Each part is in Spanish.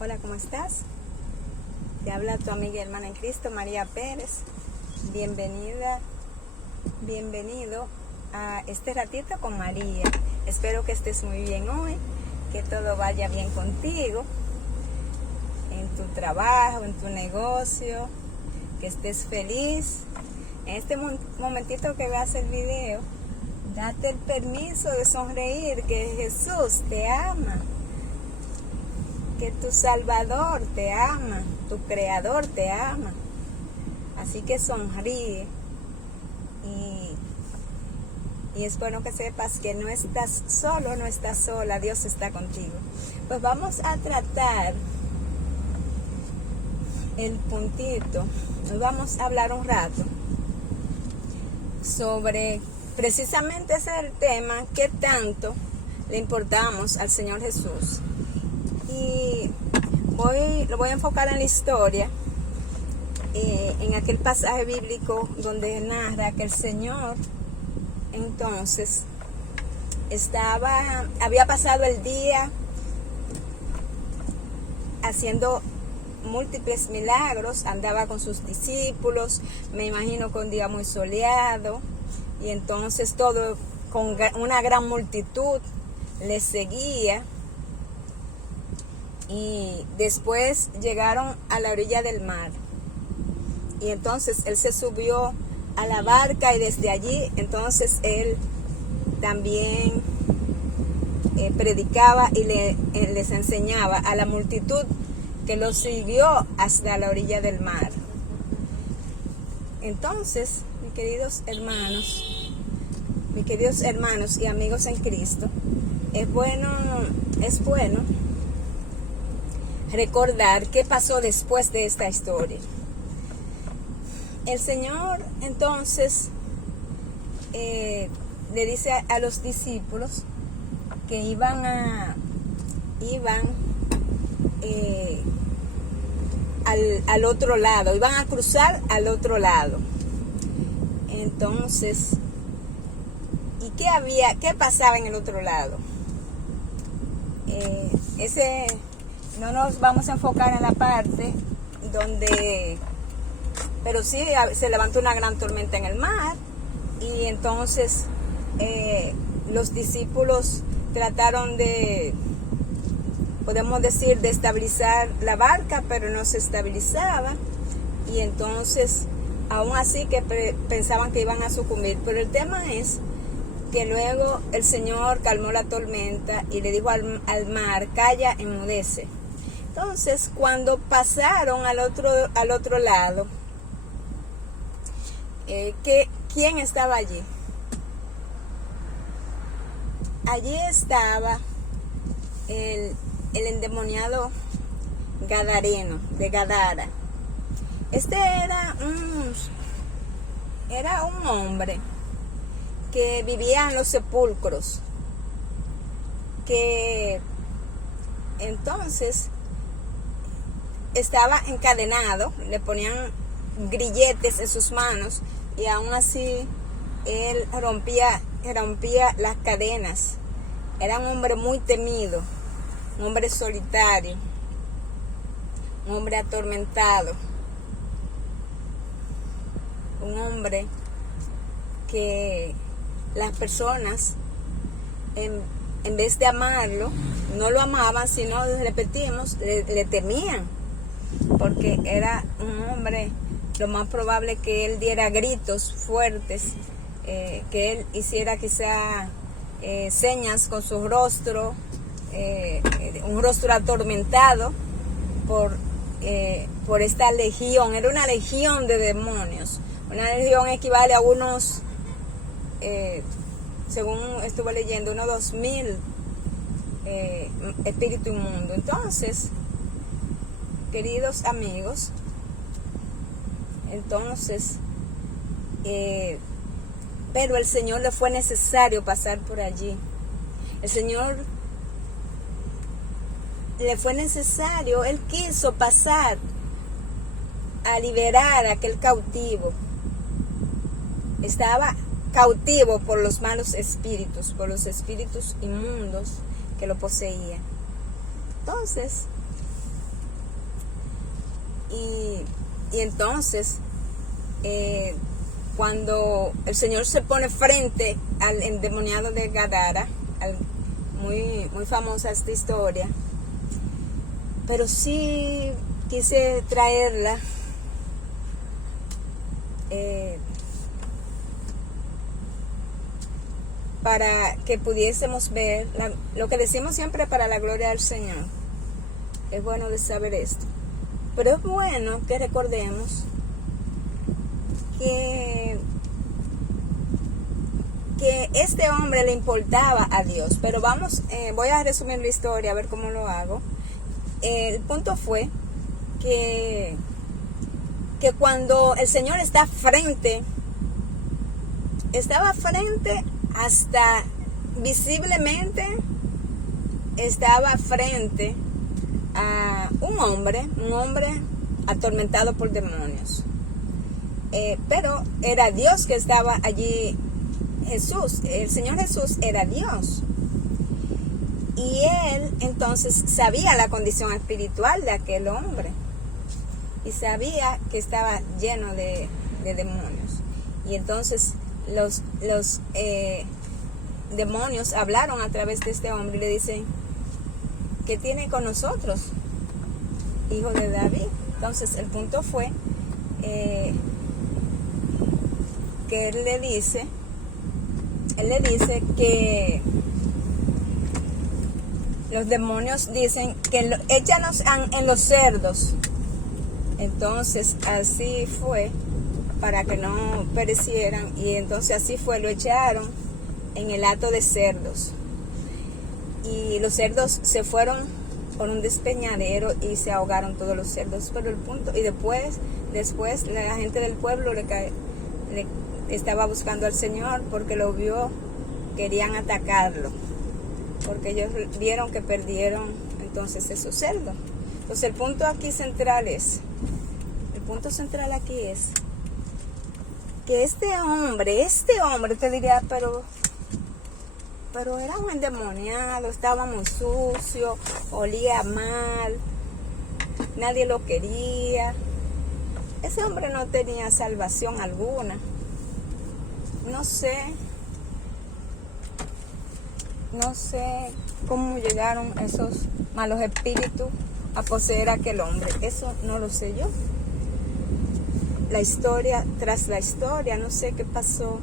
Hola, ¿cómo estás? Te habla tu amiga y hermana en Cristo, María Pérez. Bienvenida, bienvenido a este ratito con María. Espero que estés muy bien hoy, que todo vaya bien contigo, en tu trabajo, en tu negocio, que estés feliz. En este momentito que veas el video, date el permiso de sonreír, que Jesús te ama, que tu Salvador te ama, tu Creador te ama. Así que sonríe y es bueno que sepas que no estás solo, no estás sola, Dios está contigo. Pues vamos a tratar el puntito, nos vamos a hablar un rato sobre precisamente ese es el tema, qué tanto le importamos al Señor Jesús. Y lo voy a enfocar en la historia, en aquel pasaje bíblico donde narra que el Señor entonces había pasado el día haciendo múltiples milagros, andaba con sus discípulos, me imagino que un día muy soleado, y entonces todo con una gran multitud le seguía. Y después llegaron a la orilla del mar. Y entonces él se subió a la barca y desde allí entonces él también predicaba y les enseñaba a la multitud que lo siguió hasta la orilla del mar. Entonces, mis queridos hermanos y amigos en Cristo, es bueno recordar qué pasó después de esta historia. El Señor entonces le dice a los discípulos que iban al otro lado, iban a cruzar al otro lado. Entonces, ¿y qué pasaba en el otro lado? No nos vamos a enfocar en la parte donde, pero sí se levantó una gran tormenta en el mar y entonces los discípulos trataron de, podemos decir, de estabilizar la barca, pero no se estabilizaba y entonces aún así que pensaban que iban a sucumbir. Pero el tema es que luego el Señor calmó la tormenta y le dijo al mar: calla, enmudece. Entonces, cuando pasaron al otro lado, ¿quién estaba allí? Allí estaba el endemoniado gadareno, de Gadara. Este era un hombre que vivía en los sepulcros, que entonces estaba encadenado, le ponían grilletes en sus manos y aún así él rompía las cadenas. Era un hombre muy temido, un hombre solitario, un hombre atormentado, un hombre que las personas en vez de amarlo, no lo amaban, sino, repetimos, le temían, porque era un hombre, lo más probable que él diera gritos fuertes, que él hiciera quizá señas con su rostro, un rostro atormentado por esta legión. Era una legión de demonios. Una legión equivale a unos, según estuve leyendo, unos 2000 espíritu inmundo. Entonces, queridos amigos, pero el Señor le fue necesario pasar por allí. El Señor le fue necesario, Él quiso pasar a liberar a aquel cautivo. Estaba por los malos espíritus, por los espíritus inmundos que lo poseían. entonces, cuando el Señor se pone frente al endemoniado de Gadara, muy, muy famosa esta historia, pero sí quise traerla para que pudiésemos ver lo que decimos siempre, para la gloria del Señor. Es bueno de saber esto, pero es bueno que recordemos que este hombre le importaba a Dios. Pero voy a resumir la historia, a ver cómo lo hago. El punto fue que cuando el Señor estaba frente hasta visiblemente, estaba frente a un hombre atormentado por demonios. Pero era Dios que estaba allí. Jesús, el Señor Jesús era Dios. Y él entonces sabía la condición espiritual de aquel hombre. Y sabía que estaba lleno de demonios. Y entonces los demonios hablaron a través de este hombre y le dicen: ¿qué tiene con nosotros, hijo de David? Entonces el punto fue que él le dice que los demonios dicen que échanos en los cerdos. Entonces así fue, para que no perecieran, y entonces así fue, lo echaron en el hato de cerdos, y los cerdos se fueron por un despeñadero y se ahogaron todos los cerdos. Pero el punto, y después la gente del pueblo le estaba buscando al Señor porque lo vio, querían atacarlo, porque ellos vieron que perdieron entonces esos cerdos. Entonces el punto central aquí es que este hombre te diría, pero era un endemoniado, estaba muy sucio, olía mal, nadie lo quería. Ese hombre no tenía salvación alguna. No sé cómo llegaron esos malos espíritus a poseer a aquel hombre. Eso no lo sé yo. La historia tras la historia, no sé qué pasó,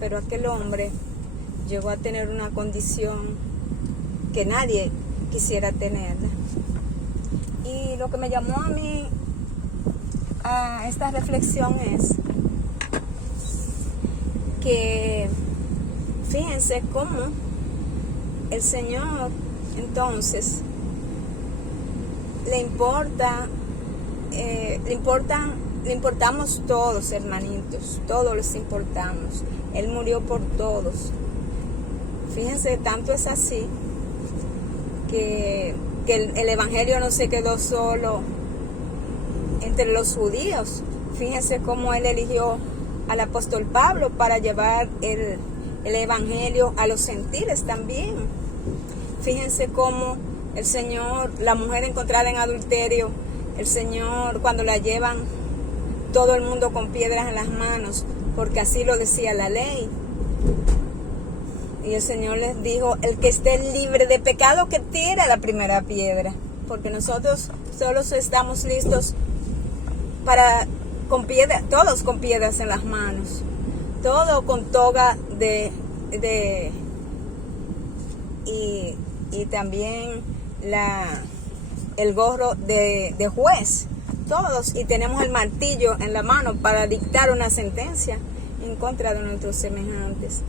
pero aquel hombre llegó a tener una condición que nadie quisiera tenerla. Y lo que me llamó a mí a esta reflexión es que fíjense cómo el Señor entonces le importamos todos, hermanitos, todos les importamos. Él murió por todos. Fíjense, tanto es así que el evangelio no se quedó solo entre los judíos. Fíjense cómo él eligió al apóstol Pablo para llevar el evangelio a los gentiles también. Fíjense cómo el Señor, la mujer encontrada en adulterio, el Señor, cuando la llevan todo el mundo con piedras en las manos, porque así lo decía la ley, y el Señor les dijo: el que esté libre de pecado, que tire la primera piedra, porque nosotros solos estamos listos todos con piedras en las manos, todo con toga y también el gorro de juez, todos, y tenemos el martillo en la mano para dictar una sentencia en contra de nuestros semejantes.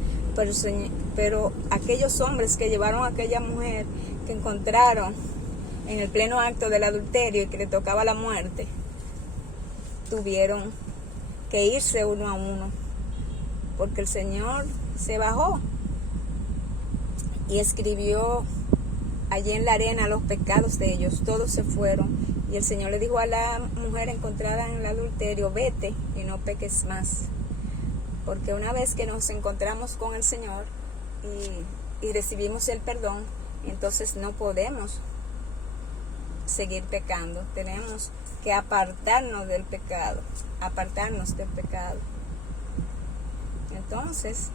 Pero aquellos hombres que llevaron a aquella mujer, que encontraron en el pleno acto del adulterio y que le tocaba la muerte, tuvieron que irse uno a uno, porque el Señor se bajó y escribió allí en la arena los pecados de ellos. Todos se fueron, y el Señor le dijo a la mujer encontrada en el adulterio: vete y no peques más. Porque una vez que nos encontramos con el Señor y recibimos el perdón, entonces no podemos seguir pecando. Tenemos que apartarnos del pecado. Entonces,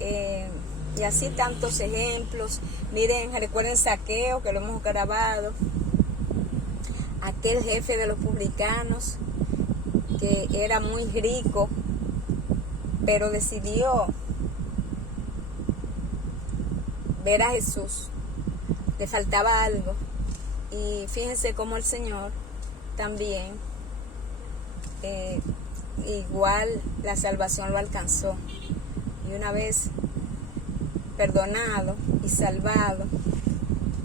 y así tantos ejemplos. Miren, recuerden Zaqueo, que lo hemos grabado. Aquel jefe de los publicanos que era muy rico, pero decidió ver a Jesús. Le faltaba algo. Y fíjense cómo el Señor también, igual la salvación lo alcanzó. Y una vez perdonado y salvado,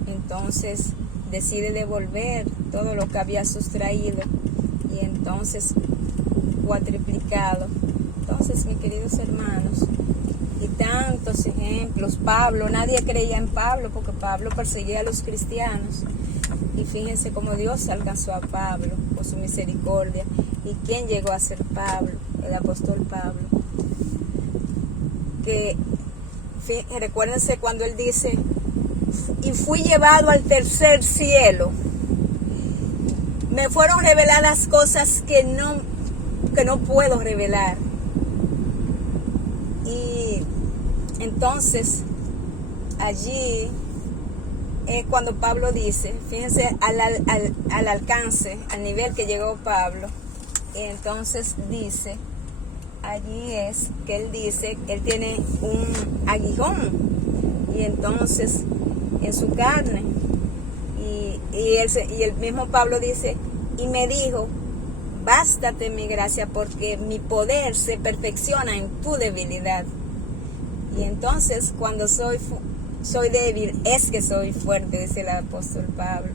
entonces decide devolver todo lo que había sustraído, y entonces cuatriplicado. Entonces, mis queridos hermanos, y tantos ejemplos. Pablo, nadie creía en Pablo porque Pablo perseguía a los cristianos, y fíjense cómo Dios alcanzó a Pablo por su misericordia. ¿Y quién llegó a ser Pablo? El apóstol Pablo. Que recuérdense cuando él dice: y fui llevado al tercer cielo. Me fueron reveladas cosas que no puedo revelar. Y entonces allí es cuando Pablo dice, fíjense al alcance, al nivel que llegó Pablo. Y entonces dice, allí es que él dice que él tiene un aguijón, y entonces en su carne, y el mismo Pablo dice: y me dijo, bástate mi gracia, porque mi poder se perfecciona en tu debilidad. Y entonces cuando soy débil es que soy fuerte, dice el apóstol Pablo.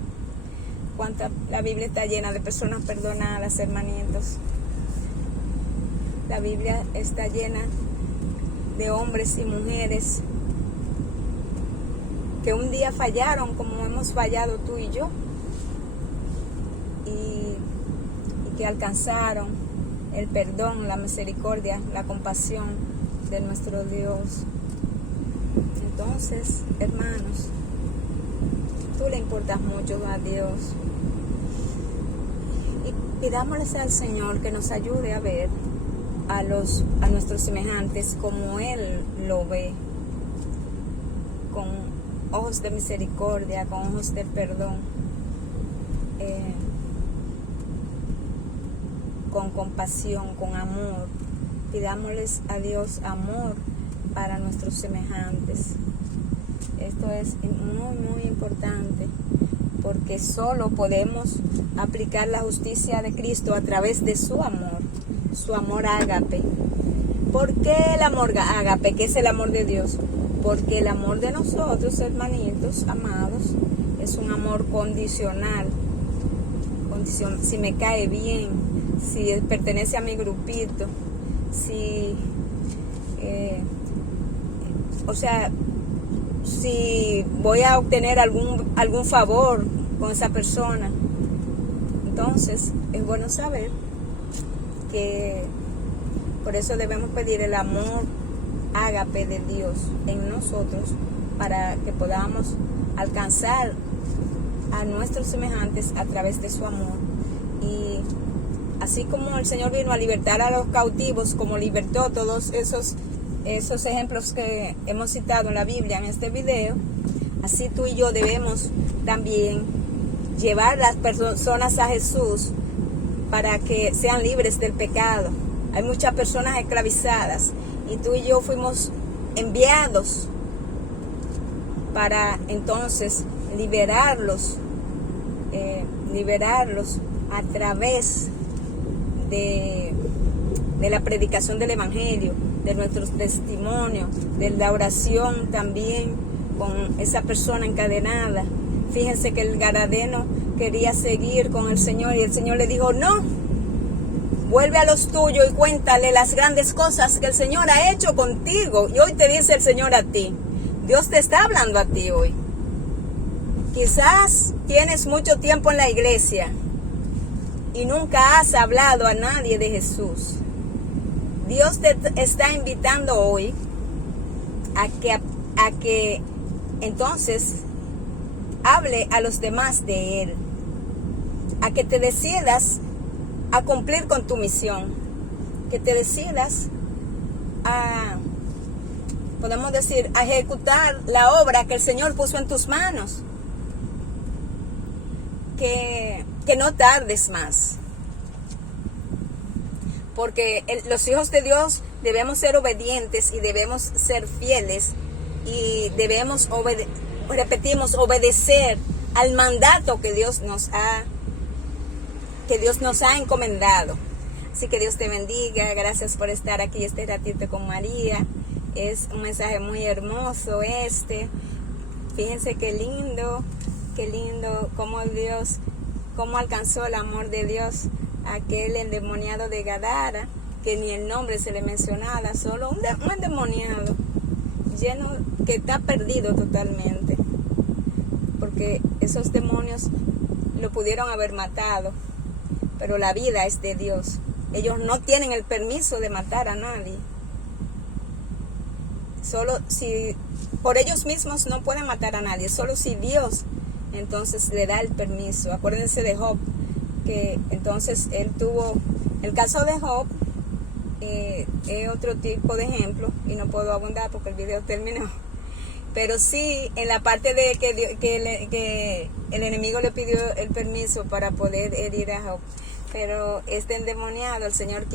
La Biblia está llena de personas perdonadas, hermanitos. La Biblia está llena de hombres y mujeres que un día fallaron como hemos fallado tú y yo, y que alcanzaron el perdón, la misericordia, la compasión de nuestro Dios. Entonces, hermanos, tú le importas mucho a Dios, y pidámosles al Señor que nos ayude a ver a nuestros semejantes como Él lo ve, con ojos de misericordia, con ojos de perdón, con compasión, con amor. Pidámosles a Dios amor para nuestros semejantes. Esto es muy, muy importante, porque solo podemos aplicar la justicia de Cristo a través de su amor ágape. ¿Por qué el amor ágape? ¿Qué es el amor de Dios? Porque el amor de nosotros, hermanitos amados, es un amor condicional. Si me cae bien, si pertenece a mi grupito, si voy a obtener algún favor con esa persona. Entonces es bueno saber que por eso debemos pedir el amor ágape de Dios en nosotros, para que podamos alcanzar a nuestros semejantes a través de su amor. Y así como el Señor vino a libertar a los cautivos, como libertó todos esos ejemplos que hemos citado en la Biblia en este video, así tú y yo debemos también llevar las personas a Jesús para que sean libres del pecado. Hay muchas personas esclavizadas, y tú y yo fuimos enviados para entonces liberarlos a través de la predicación del Evangelio, de nuestros testimonios, de la oración también con esa persona encadenada. Fíjense que el Gadareno quería seguir con el Señor, y el Señor le dijo: no, vuelve a los tuyos y cuéntale las grandes cosas que el Señor ha hecho contigo. Y hoy te dice el Señor a ti, Dios te está hablando a ti hoy. Quizás tienes mucho tiempo en la iglesia y nunca has hablado a nadie de Jesús. Dios te está invitando hoy a que entonces hable a los demás de Él, a que te decidas a cumplir con tu misión, que te decidas a, podemos decir, a ejecutar la obra que el Señor puso en tus manos, que no tardes más, porque los hijos de Dios debemos ser obedientes y debemos ser fieles y debemos obedecer al mandato que Dios nos ha encomendado. Así que Dios te bendiga. Gracias por estar aquí este ratito con María. Es un mensaje muy hermoso Fíjense qué lindo cómo alcanzó el amor de Dios a aquel endemoniado de Gadara, que ni el nombre se le mencionaba, solo un endemoniado lleno, que está perdido totalmente, porque esos demonios lo pudieron haber matado, pero la vida es de Dios. Ellos no tienen el permiso de matar a nadie. Solo si por ellos mismos no pueden matar a nadie, solo si Dios entonces le da el permiso. Acuérdense de Job, que entonces él tuvo el caso de Job. Es otro tipo de ejemplo y no puedo abundar porque el video terminó, pero sí en la parte de que el enemigo le pidió el permiso para poder herir a Job, pero este endemoniado el Señor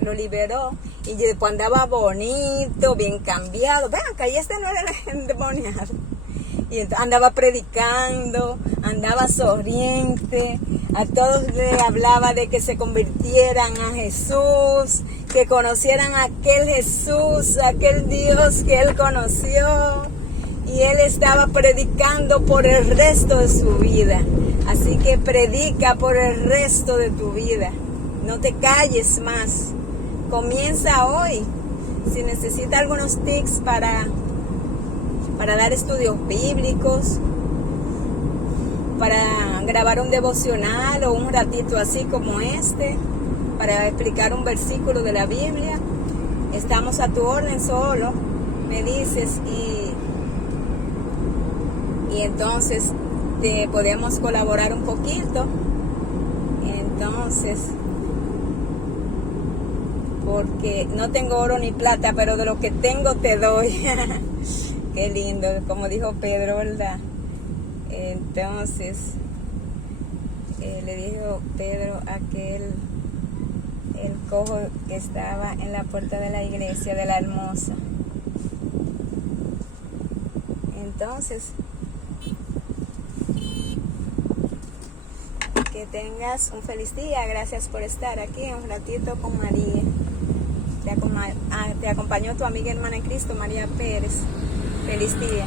lo liberó y después andaba bonito, bien cambiado. Vean que ahí no era el endemoniado, y andaba predicando, andaba sonriente, a todos le hablaba de que se convirtieran a Jesús, que conocieran a aquel Jesús, aquel Dios que él conoció, y él estaba predicando por el resto de su vida. Así que predica por el resto de tu vida, no te calles más, comienza hoy. Si necesitas algunos tips para dar estudios bíblicos, para grabar un devocional o un ratito así como para explicar un versículo de la Biblia, estamos a tu orden. Solo me dices y entonces te podemos colaborar un poquito. Entonces, porque no tengo oro ni plata, pero de lo que tengo te doy. Qué lindo, como dijo Pedro, ¿verdad? Entonces, le dijo Pedro a el cojo que estaba en la puerta de la iglesia de la Hermosa. Entonces, que tengas un feliz día. Gracias por estar aquí un ratito con María. Te acompañó tu amiga hermana en Cristo, María Pérez. Feliz día.